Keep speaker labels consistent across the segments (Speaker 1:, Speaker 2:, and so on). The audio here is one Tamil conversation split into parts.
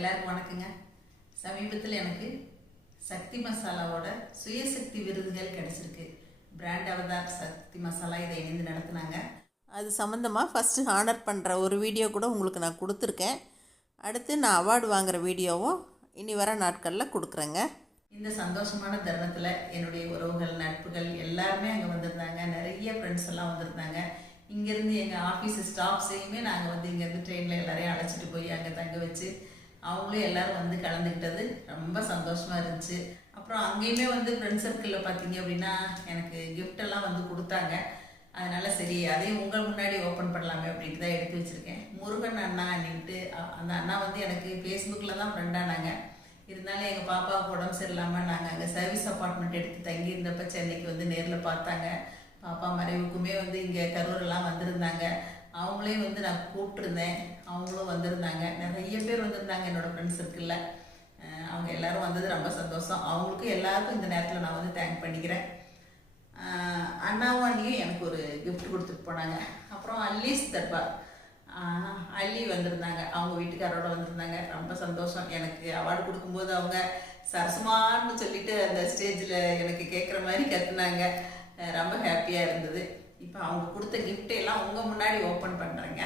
Speaker 1: எல்லாருக்கும் வணக்கங்க. சமீபத்தில் எனக்கு சக்தி மசாலாவோட சுயசக்தி விருதுகள் கிடச்சிருக்கு. பிராண்ட் அவதார் சக்தி மசாலா இதை இணைந்து நடத்துனாங்க.
Speaker 2: அது சம்மந்தமாக ஃபஸ்ட்டு ஆர்டர் பண்ணுற ஒரு வீடியோ கூட உங்களுக்கு நான் கொடுத்துருக்கேன். அடுத்து நான் அவார்டு வாங்குகிற வீடியோவும் இனி வர நாட்களில் கொடுக்குறேங்க.
Speaker 1: இந்த சந்தோஷமான தருணத்தில் என்னுடைய உறவுகள் நட்புகள் எல்லாருமே அங்கே வந்திருந்தாங்க. நிறைய ஃப்ரெண்ட்ஸ் எல்லாம் வந்திருந்தாங்க. இங்கேருந்து எங்கள் ஆஃபீஸ் ஸ்டாஃப்ஸையுமே நாங்கள் வந்து இங்கேருந்து ட்ரெயினில் எல்லாரையும் அழைச்சிட்டு போய் அங்கே தங்க வச்சு அவங்களும் எல்லாரும் வந்து கலந்துக்கிட்டது ரொம்ப சந்தோஷமாக இருந்துச்சு. அப்புறம் அங்கேயுமே வந்து ஃப்ரெண்ட் சர்க்கிளில் பார்த்தீங்க அப்படின்னா எனக்கு gift எல்லாம் வந்து கொடுத்தாங்க. அதனால சரி அதையும் உங்கள் முன்னாடி ஓப்பன் பண்ணலாமே அப்படின்ட்டு தான் எடுத்து வச்சுருக்கேன். முருகன் அண்ணா அப்படின்ட்டு அந்த அண்ணா வந்து எனக்கு ஃபேஸ்புக்கில் தான் ஃப்ரெண்டானாங்க இருந்தாலும் எங்கள் பாப்பாவுக்கு உடம்பு சரியில்லாமல் நாங்கள் அங்கே சர்வீஸ் அப்பார்ட்மெண்ட் எடுத்து தங்கியிருந்தப்ப சென்னைக்கு வந்து நேரில் பார்த்தாங்க. பாப்பா மறைவுக்குமே வந்து இங்கே கரூரெல்லாம் வந்திருந்தாங்க. அவங்களையும் வந்து நான் கூப்பிட்டுருந்தேன். அவங்களும் வந்திருந்தாங்க. நிறைய பேர் வந்திருந்தாங்க என்னோட ஃப்ரெண்ட்ஸ் சர்க்கிளில் அவங்க எல்லாரும் வந்தது ரொம்ப சந்தோஷம். அவங்களுக்கும் எல்லாருக்கும் இந்த நேரத்தில் நான் வந்து தேங்க் பண்ணிக்கிறேன். அண்ணாவும் அண்ணியும் எனக்கு ஒரு கிஃப்ட் கொடுத்துட்டு போனாங்க. அப்புறம் அல்லீஸ் தர்பார் அள்ளி வந்திருந்தாங்க. அவங்க வீட்டுக்காரோட வந்திருந்தாங்க. ரொம்ப சந்தோஷம். எனக்கு அவார்டு கொடுக்கும்போது அவங்க சரசமான்னு சொல்லிட்டு அந்த ஸ்டேஜில் எனக்கு கேட்குற மாதிரி கற்றுனாங்க ரொம்ப ஹாப்பியாக இருந்தது. இப்போ அவங்க கொடுத்த கிஃப்ட் எல்லாம் உங்கள் முன்னாடி ஓப்பன் பண்ணுறேங்க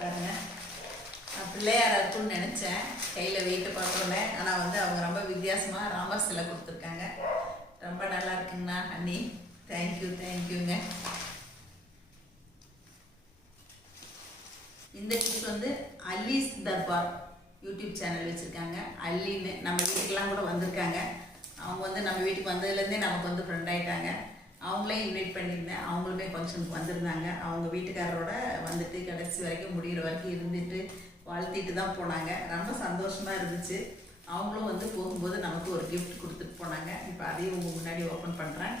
Speaker 1: பாருங்க. நான் பிள்ளையாரா இருக்கும்னு நினச்சேன். கையில் வெயிட்டு பார்த்தோன்னே ஆனால் வந்து அவங்க ரொம்ப வித்தியாசமாக ராமர் சிலை கொடுத்துருக்காங்க. ரொம்ப நல்லா இருக்குங்கண்ணா அண்ணி. தேங்க்யூ தேங்க்யூங்க இந்த டிப்ஸ் தர்பார் யூடியூப் சேனல் வச்சுருக்காங்க. அல்லின்னு நம்ம வீட்டுக்கெல்லாம் கூட வந்திருக்காங்க. அவங்க வந்து நம்ம வீட்டுக்கு வந்ததுலேருந்தே நமக்கு வந்து ஃப்ரெண்ட் ஆகிட்டாங்க அவங்களே இன்வைட் பண்ணியிருந்தேன். அவங்களுமே ஃபங்க்ஷனுக்கு வந்திருந்தாங்க. அவங்க வீட்டுக்காரரோட வந்துட்டு கடைசி வரைக்கும் முடிகிற வரைக்கும் இருந்துட்டு வாழ்த்திட்டு தான் போனாங்க. ரொம்ப சந்தோஷமாக இருந்துச்சு. அவங்களும் வந்து போகும்போது நமக்கு ஒரு கிஃப்ட் கொடுத்துட்டு போனாங்க. இப்போ அதையும் உங்கள் முன்னாடி ஓப்பன் பண்ணுறேன்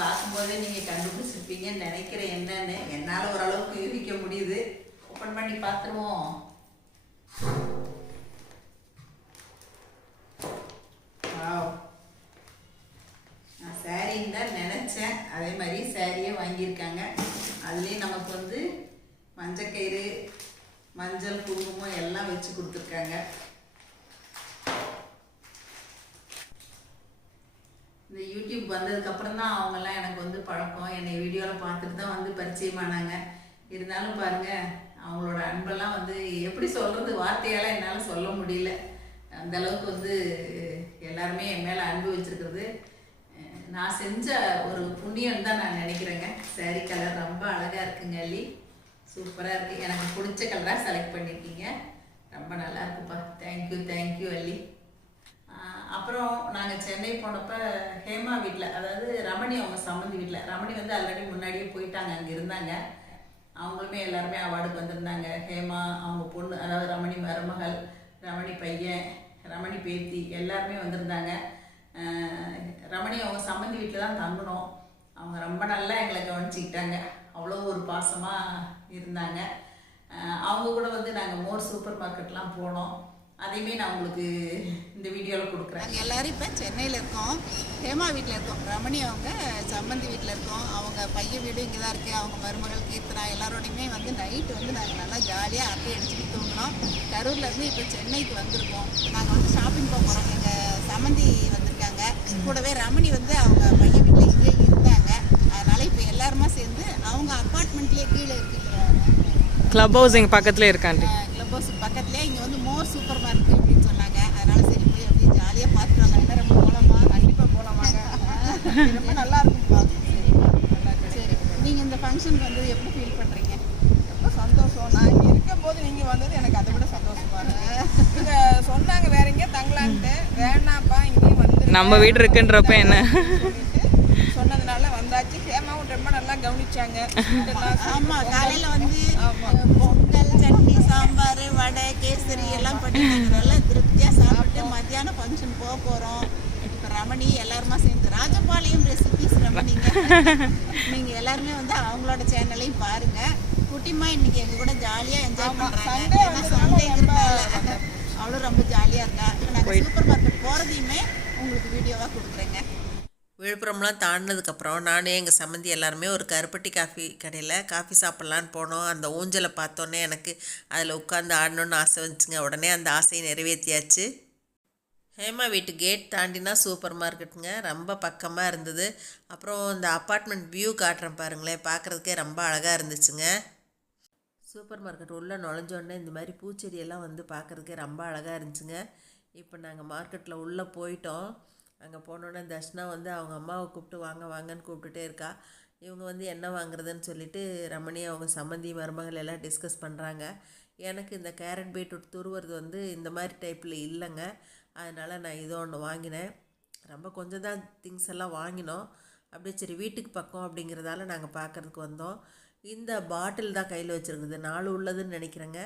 Speaker 1: பார்க்கும்போதே நீங்கள் கண்டுபிடிச்சிருப்பீங்கன்னு நினைக்கிறேன் என்னன்னு. என்னால் ஓரளவுக்கு யூகிக்க முடியுது. ஓப்பன் பண்ணி பார்த்துருவோம். நான் சாரின்னு தான் நினச்சேன். அதே மாதிரி சாரியே வாங்கியிருக்காங்க. அதுலேயும் நமக்கு வந்து மஞ்சக்கயிறு மஞ்சள் குங்குமம் எல்லாம் வச்சு கொடுத்துருக்காங்க. இந்த யூடியூப் வந்ததுக்கப்புறம் தான் அவங்கெல்லாம் எனக்கு வந்து பழக்கம். என்னை வீடியோவில் பார்த்துட்டு தான் வந்து பரிச்சயமானாங்க. இருந்தாலும் பாருங்கள் அவங்களோட அன்பெல்லாம் வந்து எப்படி சொல்கிறது வார்த்தையால் என்னால் சொல்ல முடியல. அந்த அளவுக்கு வந்து எல்லாருமே என் மேலே அன்பு வச்சுருக்கிறது. நான் செஞ்ச ஒரு புண்ணியம் தான் நான் நினைக்கிறேங்க. saree கலர் ரொம்ப அழகாக இருக்குங்க அள்ளி சூப்பராக இருக்குது எனக்கு பிடிச்ச கலராக செலக்ட் பண்ணியிருக்கீங்க ரொம்ப நல்லா இருக்குப்பா. தேங்க்யூ தேங்க்யூ அள்ளி அப்புறம் நாங்கள் சென்னை போனப்ப ஹேமா வீட்டில் அதாவது ரமணி அவங்க சம்மந்தி வீட்டில் ரமணி வந்து ஆல்ரெடி முன்னாடியே போயிட்டாங்க அங்கே இருந்தாங்க. அவங்களுமே எல்லாருமே அவார்டுக்கு வந்திருந்தாங்க. ஹேமா அவங்க பொண்ணு அதாவது ரமணி மருமகள் ரமணி பையன் ரமணி பேத்தி எல்லாருமே வந்திருந்தாங்க. ரமணி அவங்க சம்மந்தி வீட்டில் தான் தங்கினோம் அவங்க ரொம்ப நல்லா எங்களை கவனிச்சிக்கிட்டாங்க. அவ்வளோ ஒரு பாசமாக இருந்தாங்க. அவங்க கூட வந்து நாங்கள் மோர் சூப்பர் மார்க்கெட்லாம் போனோம். அதையுமே நான் உங்களுக்கு இந்த வீடியோவில் கொடுக்குறேன்.
Speaker 3: நாங்கள் எல்லாரும் இப்போ சென்னையில் இருக்கோம். ஹேமா வீட்டில் இருக்கோம். ரமணி அவங்க சம்மந்தி வீட்டில் இருக்கோம். அவங்க பையன் வீடு இங்கே தான் இருக்குது அவங்க மருமகள் கீர்த்தனா எல்லாரோடையுமே வந்து நைட்டு வந்து நாங்கள் நல்லா ஜாலியாக அரட்டை அடிச்சுட்டு தூங்கினோம். கரூர்லேருந்து இப்போ சென்னைக்கு வந்திருக்கோம். நாங்கள் வந்து ஷாப்பிங் போக போகிறோம் எங்கள் சம்மந்தி வந்திருக்காங்க. கூடவே ரமணி வந்து அவங்க பையன் வீட்டில் இங்கே இருந்தாங்க. அதனால் இப்போ எல்லாருமா சேர்ந்து அவங்க அப்பார்ட்மெண்ட்லேயே கீழே இருக்கு
Speaker 4: கிளப் ஹவுஸ் எங்கள் பக்கத்தில் இருக்காண்டி
Speaker 3: கிளப் ஹவுஸ் பக்கத்துலேயே இங்கே வந்து மோர் சூப்பர் மார்க்கெட் அப்படின்னு சொன்னாங்க அதனால சரி போய் அப்படியே ஜாலியாக பார்த்துட்டு வந்தாங்க என்ன ரொம்ப போகலாமா கண்டிப்பாக போகலாமாங்க ரொம்ப நல்லா இருக்கும்ப்பா. சரி. நீங்கள் இந்த ஃபங்க்ஷனுக்கு வந்து எப்படி ஃபீல் பண்ணுறீங்க
Speaker 5: ரொம்ப சந்தோஷம். நான் இங்கே இருக்கும்போது நீங்கள் வந்தது எனக்கு அதை விட சந்தோஷமா இருக்கு. இங்க சொன்னாங்க வேற எங்கேயோ தங்கலான்ட்டு. வேணாப்பா இங்கே வந்து
Speaker 4: நம்ம வீடு இருக்குன்றப்ப என்ன?
Speaker 5: சொன்னதுனால வந்தாச்சு. ஹேமாவும் ரொம்ப நல்லா கவனிச்சாங்க.
Speaker 3: ஆமாம் காலையில் வந்து பொங்கல் சட்னி சாம்பார் வடை கேசரி எல்லாம் பண்ணி நாங்கள் நல்லா திருப்தியாக சாப்பிட்டு மத்தியானம் ஃபங்க்ஷன் போக போகிறோம் ரமணி எல்லாருமா சேர்ந்து ராஜபாளையம் ரெசிபிஸ் ரமணிங்க. நீங்கள் எல்லாருமே வந்து அவங்களோட சேனலையும் பாருங்கள் குட்டிமா இன்னைக்கு எங்க கூட ஜாலியா என்ஜாய்
Speaker 5: Sunday
Speaker 3: ஏன்னா சண்டேங்கிறதால அவளும் ரொம்ப ஜாலியா இருக்கா. இப்ப நாங்க சூப்பர் மார்க்கெட் போறதையுமே உங்களுக்கு வீடியோவா கொடுக்குறேங்க.
Speaker 2: விழுப்புரம்லாம் தாண்டினதுக்கப்புறம் நானே எங்கள் சம்மந்தி எல்லாருமே ஒரு கருப்பட்டி காஃபி கடையில் காஃபி சாப்பிட்லான்னு போனோம். அந்த ஊஞ்சலை பார்த்தோன்னே எனக்கு அதில் உட்காந்து ஆடணுன்னு ஆசை வந்துச்சுங்க. உடனே அந்த ஆசையை நிறைவேற்றியாச்சு ஹேமா வீட்டு கேட் தாண்டினா சூப்பர் மார்க்கெட்டுங்க ரொம்ப பக்கமாக இருந்தது. அப்புறம் இந்த அப்பார்ட்மெண்ட் வியூ காட்டுறேன் பாருங்களேன். பார்க்குறதுக்கே ரொம்ப அழகாக இருந்துச்சுங்க. சூப்பர் மார்க்கெட் உள்ளே நுழைஞ்சோடனே இந்த மாதிரி பூச்செடியெல்லாம் வந்து பார்க்குறதுக்கே ரொம்ப அழகாக இருந்துச்சுங்க. இப்போ நாங்கள் மார்க்கெட்டில் உள்ளே போயிட்டோம். அங்கே போனோடனே தர்ஷனா வந்து அவங்க அம்மாவை கூப்பிட்டு வாங்க வாங்கன்னு கூப்பிட்டுட்டே இருக்கா. இவங்க வந்து என்ன வாங்குறதுன்னு சொல்லிட்டு ரமணி அவங்க சம்மந்தி மருமகள் எல்லாம் டிஸ்கஸ் பண்ணுறாங்க எனக்கு இந்த கேரட் பீட்ரூட் துருவுறது வந்து இந்த மாதிரி டைப்பில் இல்லைங்க. அதனால் நான் இதோ ஒன்று வாங்கினேன். ரொம்ப கொஞ்சம் தான் திங்ஸ் எல்லாம் வாங்கினோம். அப்படியே சரி வீட்டுக்கு பக்கம் அப்படிங்கிறதால நாங்கள் பார்க்குறதுக்கு வந்தோம். இந்த பாட்டில் தான் கையில் வச்சுருக்குது நாலு உள்ளதுன்னு நினைக்கிறேங்க.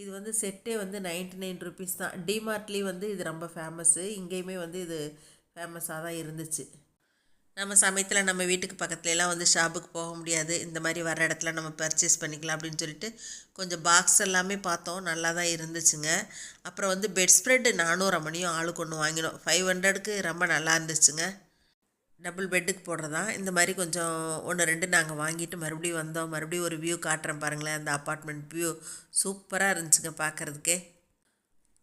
Speaker 2: இது வந்து செட்டே வந்து நைன்டி நைன் ருபீஸ் தான் டிமார்ட்லேயும் வந்து இது ரொம்ப ஃபேமஸ்ஸு இங்கேயுமே வந்து இது ஃபேமஸாக தான் இருந்துச்சு. நம்ம சமயத்தில் நம்ம வீட்டுக்கு பக்கத்துலலாம் வந்து ஷாப்புக்கு போக முடியாது. இந்த மாதிரி வர இடத்துல நம்ம பர்ச்சேஸ் பண்ணிக்கலாம் அப்படின்னு சொல்லிட்டு கொஞ்சம் பாக்ஸ் எல்லாமே பார்த்தோம். நல்லா தான் இருந்துச்சுங்க. அப்புறம் வந்து பெட் ஸ்ப்ரெட்டு நானும் ரமணியும் ஆளுக்கு ஒன்று வாங்கினோம். ஃபைவ் ஹண்ட்ரடுக்கு ரொம்ப நல்லா இருந்துச்சுங்க. டபுள் பெட்டுக்கு போடுறதா? இந்த மாதிரி கொஞ்சம் ஒன்று ரெண்டு நாங்கள் வாங்கிட்டு மறுபடியும் வந்தோம். மறுபடியும் ஒரு வியூ காட்டுறேன் பாருங்களேன். அந்த அப்பார்ட்மெண்ட் வியூ சூப்பராக இருந்துச்சுங்க பார்க்குறதுக்கே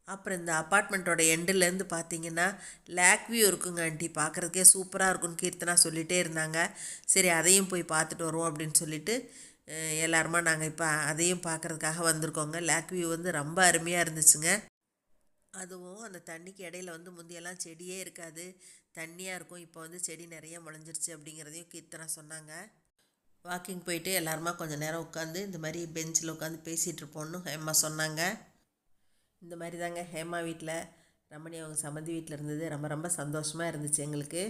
Speaker 2: அப்புறம் இந்த அப்பார்ட்மெண்ட்டோட எண்டுலேருந்து பார்த்தீங்கன்னா லேக் வியூ இருக்குங்க ஆண்டி. பார்க்குறதுக்கே சூப்பராக இருக்கும்னு கீர்த்தனா சொல்லிகிட்டே இருந்தாங்க. சரி அதையும் போய் பார்த்துட்டு வருவோம் அப்படின்னு சொல்லிட்டு எல்லாருமா நாங்கள் இப்போ அதையும் பார்க்குறதுக்காக வந்திருக்கோங்க. லேக் வியூ வந்து ரொம்ப அருமையாக இருந்துச்சுங்க. அதுவும் அந்த தண்ணிக்கு இடையில வந்து முந்தியெல்லாம் செடியே இருக்காது. தண்ணியாக இருக்கும். இப்போ வந்து செடி நிறைய முளைஞ்சிருச்சு அப்படிங்கிறதையும் கீர்த்தனா சொன்னாங்க. வாக்கிங் போயிட்டு எல்லாருமா கொஞ்சம் நேரம் உட்காந்து இந்த மாதிரி பெஞ்சில் உட்காந்து பேசிகிட்டு இருப்போம்னு ஹேமா சொன்னாங்க. இந்த மாதிரி தாங்க ஹேமா வீட்டில் ரமணி அவங்க சம்மந்தி வீட்டில் இருந்தது. ரொம்ப ரொம்ப சந்தோஷமாக இருந்துச்சு எங்களுக்கு.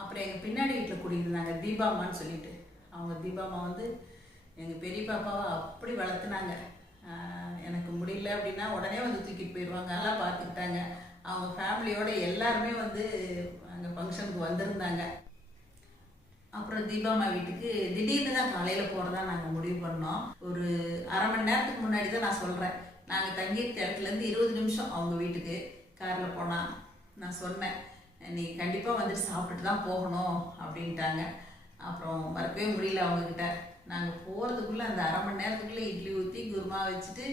Speaker 1: அப்புறம் எங்கள் பின்னாடி வீட்டில் குடியிருந்தாங்க தீபாமான்னு சொல்லிட்டு. அவங்க தீபாமா வந்து எங்கள் பெரிய பாப்பாவை அப்படி வளர்த்துனாங்க. எனக்கு முடியல அப்படின்னா உடனே வந்து தூக்கிட்டு போயிடுவாங்க. எல்லாம் பார்த்துக்கிட்டாங்க அவங்க ஃபேமிலியோட எல்லாருமே வந்து அங்கே ஃபங்க்ஷனுக்கு வந்திருந்தாங்க. அப்புறம் தீபாமா வீட்டுக்கு திடீர்னு தான் காலையில் போகிறதா நாங்கள் முடிவு பண்ணோம். ஒரு அரை மணி நேரத்துக்கு முன்னாடி தான் நான் சொல்கிறேன் நாங்கள் தங்கியிருக்க இடத்துலேருந்து இருபது நிமிஷம் அவங்க வீட்டுக்கு காரில் போனால் நான் சொன்னேன் நீ கண்டிப்பாக வந்துட்டு சாப்பிட்டுட்டு தான் போகணும் அப்படின்ட்டாங்க. அப்புறம் மறக்கவே முடியல அவங்கக்கிட்ட நாங்கள் போகிறதுக்குள்ளே அந்த அரை மணி நேரத்துக்குள்ளே இட்லி ஊற்றி குருமா வச்சுட்டு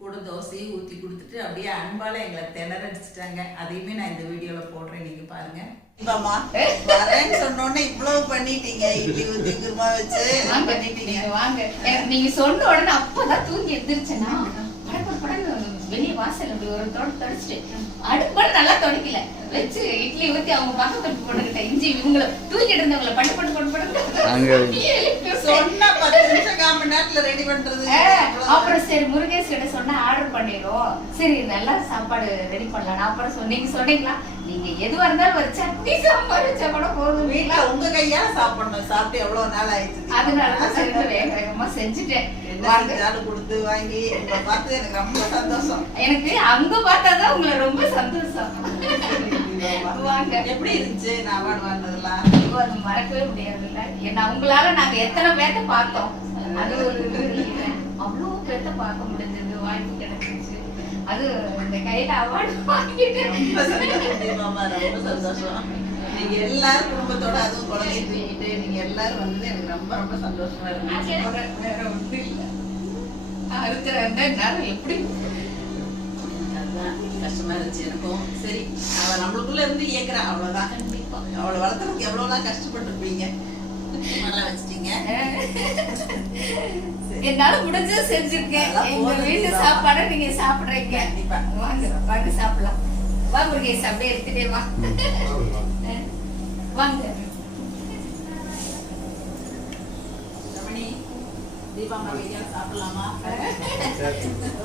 Speaker 1: கூட தோசையும் ஊற்றி கொடுத்துட்டு அப்படியே அன்பால் எங்களை திணறடிச்சிட்டாங்க. அதையுமே நான் இந்த வீடியோவில் போடுறேன் நீங்கள் பாருங்கள்
Speaker 3: வரேன்னு சொன்னோன்னே இவ்வளவு பண்ணிட்டீங்க. இட்லி ஊத்தி குருமா வச்சு பண்ணிட்டீங்க.
Speaker 6: வாங்க. நீங்க சொன்ன உடனே அப்பதான் தூங்கி எந்திரிச்சேனா? படப்பட படன்னு வெளிய வாசல் அப்படி ஒரு தொட தொடச்சிட்டு. அடுப்பு கூட நல்லா தொடக்கல. வச்சு இட்லி ஊத்தி அவங்க பக்கத்து போட்டுக்கிட்ட இஞ்சி இவங்கள தூங்கிட்டு இருந்தவங்கள பட்டு பட்டு பட்டு பட்டு
Speaker 3: சொன்னா பத்து நிமிஷம் கால் மணி நேரத்துல ரெடி பண்றது.
Speaker 6: அப்புறம் சரி முருகேஷ் கிட்ட சொன்னா ஆர்டர் பண்ணிடுவோம் சரி நல்லா சாப்பாடு ரெடி பண்ணலாம் நான் அப்புறம் சொன்னீங்க சொன்னீங்களா? நீங்க எதுவா இருந்தாலும் ஒரு சட்னி சாம்பார் வச்சா கூட போதும்.
Speaker 3: வீட்டுல உங்க கையால சாப்பிடணும். சாப்பிட்டு எவ்வளவு நாள் ஆயிடுச்சு?
Speaker 6: அதனாலதான் சரி வேக வேகமா செஞ்சுட்டேன்.
Speaker 3: கொடுத்து வாங்கி பார்த்து எனக்கு ரொம்ப சந்தோஷம்.
Speaker 6: எனக்கு அங்க பார்த்தாதான் உங்களை ரொம்ப சந்தோஷம். வாங்க.
Speaker 3: எப்படி இருந்துச்சு? நான் அவார்டு வாங்கினதெல்லாம்
Speaker 6: ஐயோ, அது மறக்கவே முடியாதுல்ல. ஏன்னா உங்களால நாங்க எத்தனை பேர்த்த பார்த்தோம்? அது ஒரு? அவ்வளவு பேர்த்த பார்க்க முடிஞ்சது வாய்ப்பு கிடைச்சிச்சு. அது இந்த கையில அவார்டு வாங்கிட்டு.
Speaker 3: ரொம்ப சந்தோஷம். நீங்க எல்லாரும் குடும்பத்தோட அதுவும் குழந்தைய தூக்கிட்டு நீங்க எல்லாரும் வந்தது எனக்கு ரொம்ப ரொம்ப சந்தோஷமா இருந்துச்சு
Speaker 6: வேற வேற ஒண்ணும் இல்ல. இருக்கிற நேரம் எப்படி?
Speaker 3: அதுதான் கஷ்டமா இருந்துச்சு எனக்கும். சரி அவ நம்மளுக்குள்ள இருந்து இயக்குறா. அவ்வளவுதான்.
Speaker 6: கண்டிப்பா.
Speaker 3: அவளை வளர்த்துறதுக்கு எவ்வளவுலாம் கஷ்டப்பட்டிருப்பீங்க? நல்லா வச்சிட்டீங்க.
Speaker 6: என்னால முடிஞ்சது செஞ்சிருக்கேன். எங்க வீட்டு. சாப்பாடை நீங்க சாப்பிடுறீங்க.
Speaker 3: கண்டிப்பா.
Speaker 6: வாங்க வாங்க சாப்பிடலாம். வா முருகேஷ் அப்படியே எடுத்துட்டே வா. வாங்க
Speaker 3: ரமணி தீபாமா வீடியோ சாப்பிடலாமா?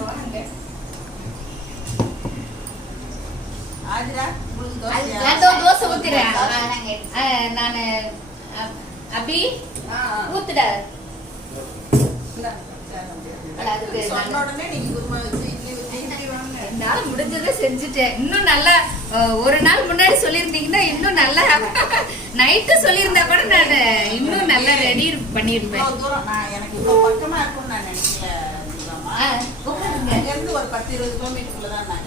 Speaker 6: வாங்க தோ- தோசை ஊத்துறேன். நானு அபி. ஊத்துட. அதுக்கு
Speaker 3: சொன்ன உடனே நீங்க
Speaker 6: என்னால் முடிஞ்சதை செஞ்சுட்டேன். இன்னும் நல்லா ஒரு நாள் முன்னாடி சொல்லியிருந்தீங்கன்னா இன்னும் நல்லா நைட்டு சொல்லியிருந்தா கூட நான் இன்னும் நல்லா ரெடி பண்ணியிருப்பேன்.
Speaker 3: ஒரு
Speaker 1: பத்து இருபது கிலோமீட்டருக்குள்ள தான்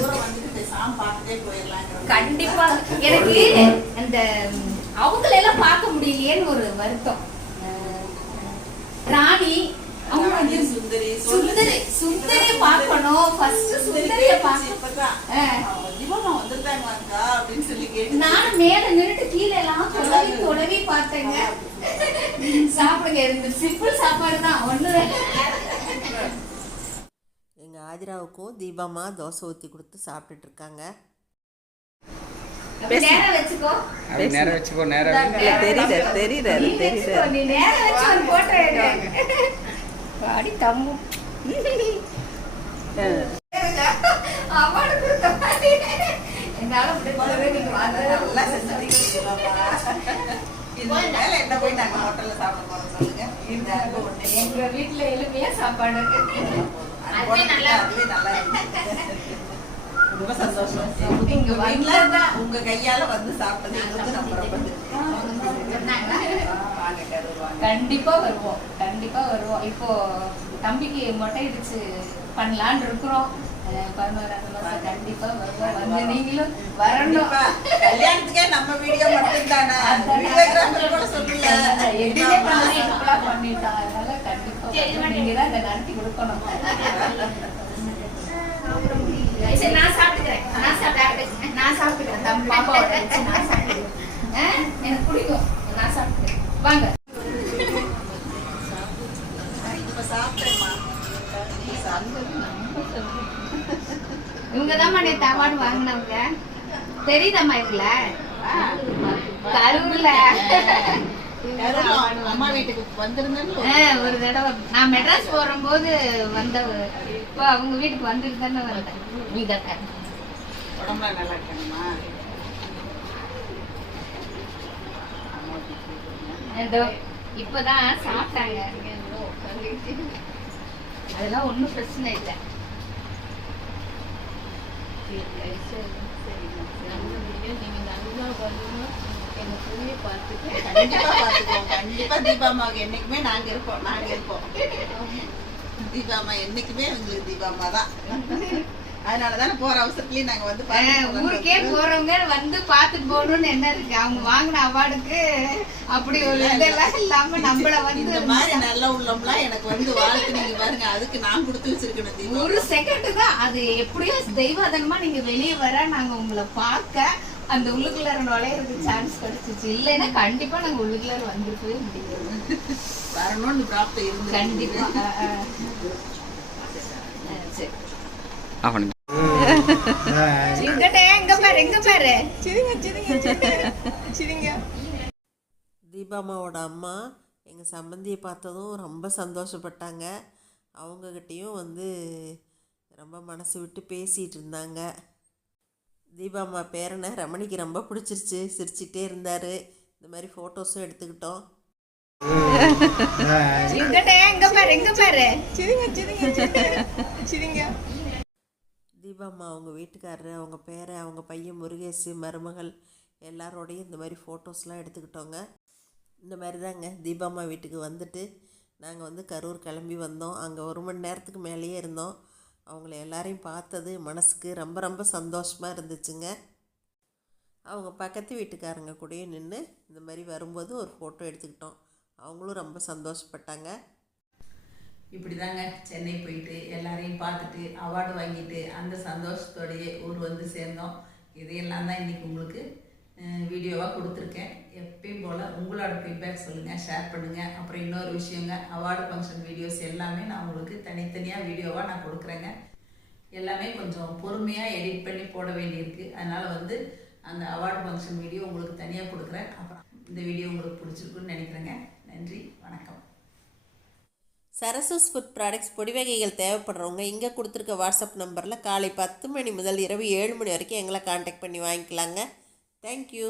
Speaker 1: தூரம் வந்துட்டு சாம் போயிடலாம்
Speaker 6: கண்டிப்பா. எனக்கு அந்த அவங்களெல்லாம் பார்க்க முடியலையேன்னு ஒரு வருத்தம். ராணி
Speaker 1: சுந்தரி
Speaker 6: சுந்தரி சுந்தரிய பார்க்கணும். ஃபர்ஸ்ட் சுந்தரிய பார்க்கணும்
Speaker 1: இப்பதான்.
Speaker 6: அஹ்,
Speaker 1: அவங்க திவமா வந்திருக்காங்களாக்கா அப்படின்னு சொல்லி கேட்டு
Speaker 6: நானும் மேல நின்னுட்டு கீழே எல்லாம் தொலைவி தொலைவி பார்த்தேங்க. சாப்பிடுங்க சிம்பிள் சாப்பாடு தான் ஒண்ணு
Speaker 2: எங்கள் ஆதிராவுக்கும் தீபாமா தோசை ஊற்றி கொடுத்து சாப்பிட்டுட்டு இருக்காங்க.
Speaker 6: நேரம் வச்சுக்கோ.
Speaker 7: நேரம் வச்சுக்கோ நேரம்
Speaker 4: தெரியுது தெரியுது
Speaker 6: நீ வச்சுக்கோ, நீ நேரம் வச்சு ஒரு போட்டோ
Speaker 1: அன்பு ஒண்ணே.
Speaker 6: எங்க வீட்டுல எளிமையா சாப்பாடு
Speaker 1: அதுவே நல்லா அதுவே நல்லா இருக்கு. ரொம்ப சந்தோஷம் வீட்ல
Speaker 6: வந்ததா
Speaker 1: உங்க கையால வந்து சாப்பிட்டது ரொம்ப ரொம்ப
Speaker 6: கண்டிப்பா வருவோம். கண்டிப்பா வருவோம். இப்போ தம்பிக்கு மொட்டை அடிச்சு பண்ணலான்னு இருக்கிறோம். கண்டிப்பா வருவோம். நீங்களும் வரணும்.
Speaker 1: கல்யாணத்துக்கே நம்ம வீடியோ மட்டும் தானே வீடியோகிராஃபர் கூட சொல்லல.
Speaker 6: எதுவுமே பண்ணிட்டோம் அதனால கண்டிப்பா. நீங்க தான் இதை நடத்தி கொடுக்கணும். நான் சாப்பிட்டுக்கிறேன். நான் சாப்பிட்டுக்கிறேன் நான் சாப்பிட்டுக்கிறேன். தம்பி வச்சு நான் சாப்பிட்டுக்கிறேன். எனக்கு பிடிக்கும். நான் சாப்பிட்டுக்கிறேன். வாங்க. இவங்க தான் நேற்று அவார்டு வாங்கினவங்க. தெரியுதாம்மா இவங்கள?
Speaker 1: கருணம், அம்மா வீட்டுக்கு வந்திருந்தேன்னு
Speaker 6: ஆ, ஒரு தடவை. நான் மெட்ராஸ் போகும்போது வந்தவ இப்போ அவங்க வீட்டுக்கு வந்துட்டு தானே வந்தேன். வீதக்க
Speaker 1: உடம்புல நல்லா இருக்கணுமா?
Speaker 6: ஏதோ இப்பதான் சாப்பிட்டாங்க. அதெல்லாம் ஒன்றும் பிரச்சனை இல்லை.
Speaker 1: கண்டிப்பா பாத்துக்குவோம் கண்டிப்பா தீபாமாவுக்கு என்னைக்குமே நாங்க இருப்போம். நாங்க இருப்போம். தீபாமா என்னைக்குமே எங்களுக்கு தீபாமா தான். அதனாலதானே போற அவசரத்துலயும் நாங்க வந்து
Speaker 6: ஊருக்கே. போறவங்க வந்து பாத்துட்டு போகணும்னு என்ன இருக்கு? அவங்க வாங்கின அவார்டுக்கு அப்படி ஒரு இதெல்லாம் இல்லாம நம்மள வந்து
Speaker 1: இந்த மாதிரி நல்ல உள்ளம்லாம் எனக்கு வந்து வாழ்த்து நீங்க பாருங்க. அதுக்கு நான் கொடுத்து வச்சிருக்கணும் தீபா
Speaker 6: ஒரு செகண்ட் தான். அது எப்படியோ தெய்வாதனமா நீங்க வெளியே வர நாங்க உங்களை பார்க்க அந்த உள்ளுக்குள்ளார நுழையிறதுக்கு சான்ஸ் கிடைச்சிச்சு. இல்லைன்னா கண்டிப்பா நாங்க உள்ளுக்குள்ளார வந்திருக்கவே முடியாது.
Speaker 1: வரணும்னு பிராப்தம் இருந்து
Speaker 6: கண்டிப்பா. சரி.
Speaker 7: ஆஃப் பண்ணி
Speaker 6: இங்கடே எங்க பாரு எங்க பாரு?
Speaker 5: சிரிங்க சிரிங்க சிரிங்க. சிரிங்க.
Speaker 2: தீபாமாவோட அம்மா எங்கள் சம்மந்தியை பார்த்ததும் ரொம்ப சந்தோஷப்பட்டாங்க. அவங்கக்கிட்டேயும் வந்து ரொம்ப மனசு விட்டு பேசிகிட்டு இருந்தாங்க. தீபாம்மா பேரனை ரமணிக்கு ரொம்ப பிடிச்சிருச்சு. சிரிச்சிட்டே இருந்தார். இந்த மாதிரி ஃபோட்டோஸும் எடுத்துக்கிட்டோம்.
Speaker 6: பாரு பாரு.
Speaker 2: தீபாம்மா அவங்க வீட்டுக்காரரு அவங்க பேரன் அவங்க பையன் முருகேசு மருமகள் எல்லாரோடையும் இந்த மாதிரி ஃபோட்டோஸ்லாம் எடுத்துக்கிட்டோங்க. இந்த மாதிரி தாங்க தீபாம்மா வீட்டுக்கு வந்துட்டு நாங்கள் வந்து கரூர் கிளம்பி வந்தோம். அங்கே ஒரு மணி நேரத்துக்கு மேலேயே இருந்தோம். அவங்கள எல்லாரையும் பார்த்தது மனசுக்கு ரொம்ப ரொம்ப சந்தோஷமாக இருந்துச்சுங்க. அவங்க பக்கத்து வீட்டுக்காரங்க கூடயே நின்று இந்த மாதிரி வரும்போது ஒரு ஃபோட்டோ எடுத்துக்கிட்டோம். அவங்களும் ரொம்ப சந்தோஷப்பட்டாங்க.
Speaker 1: இப்படிதாங்க சென்னை போயிட்டு எல்லாரையும் பார்த்துட்டு அவார்டு வாங்கிட்டு அந்த சந்தோஷத்தோடையே ஊர் வந்து சேர்ந்தோம். இதையெல்லாம் தான் இன்றைக்கி உங்களுக்கு வீடியோவாக கொடுத்துருக்கேன். எப்பயும் போல் உங்களோட ஃபீட்பேக் சொல்லுங்கள் ஷேர் பண்ணுங்கள் அப்புறம் இன்னொரு விஷயங்க அவார்டு ஃபங்க்ஷன் வீடியோஸ் எல்லாமே நான் உங்களுக்கு தனித்தனியாக வீடியோவாக நான் கொடுக்குறேங்க. எல்லாமே கொஞ்சம் பொறுமையாக எடிட் பண்ணி போட வேண்டியிருக்கு. அதனால் வந்து அந்த அவார்டு ஃபங்க்ஷன் வீடியோ உங்களுக்கு தனியாக கொடுக்குறேன். அப்புறம் இந்த வீடியோ உங்களுக்கு பிடிச்சிருக்குன்னு நினைக்கிறேங்க. நன்றி வணக்கம்.
Speaker 2: சரசஸ் ஃபுட் ப்ராடக்ட்ஸ் பொடி வகைகள் தேவைப்படுறவங்க இங்கே கொடுத்துருக்க வாட்ஸ்அப் நம்பரில் காலை பத்து மணி முதல் இரவு ஏழு மணி வரைக்கும் எங்களை காண்டாக்ட் பண்ணி வாங்கிக்கலாங்க. தேங்க்யூ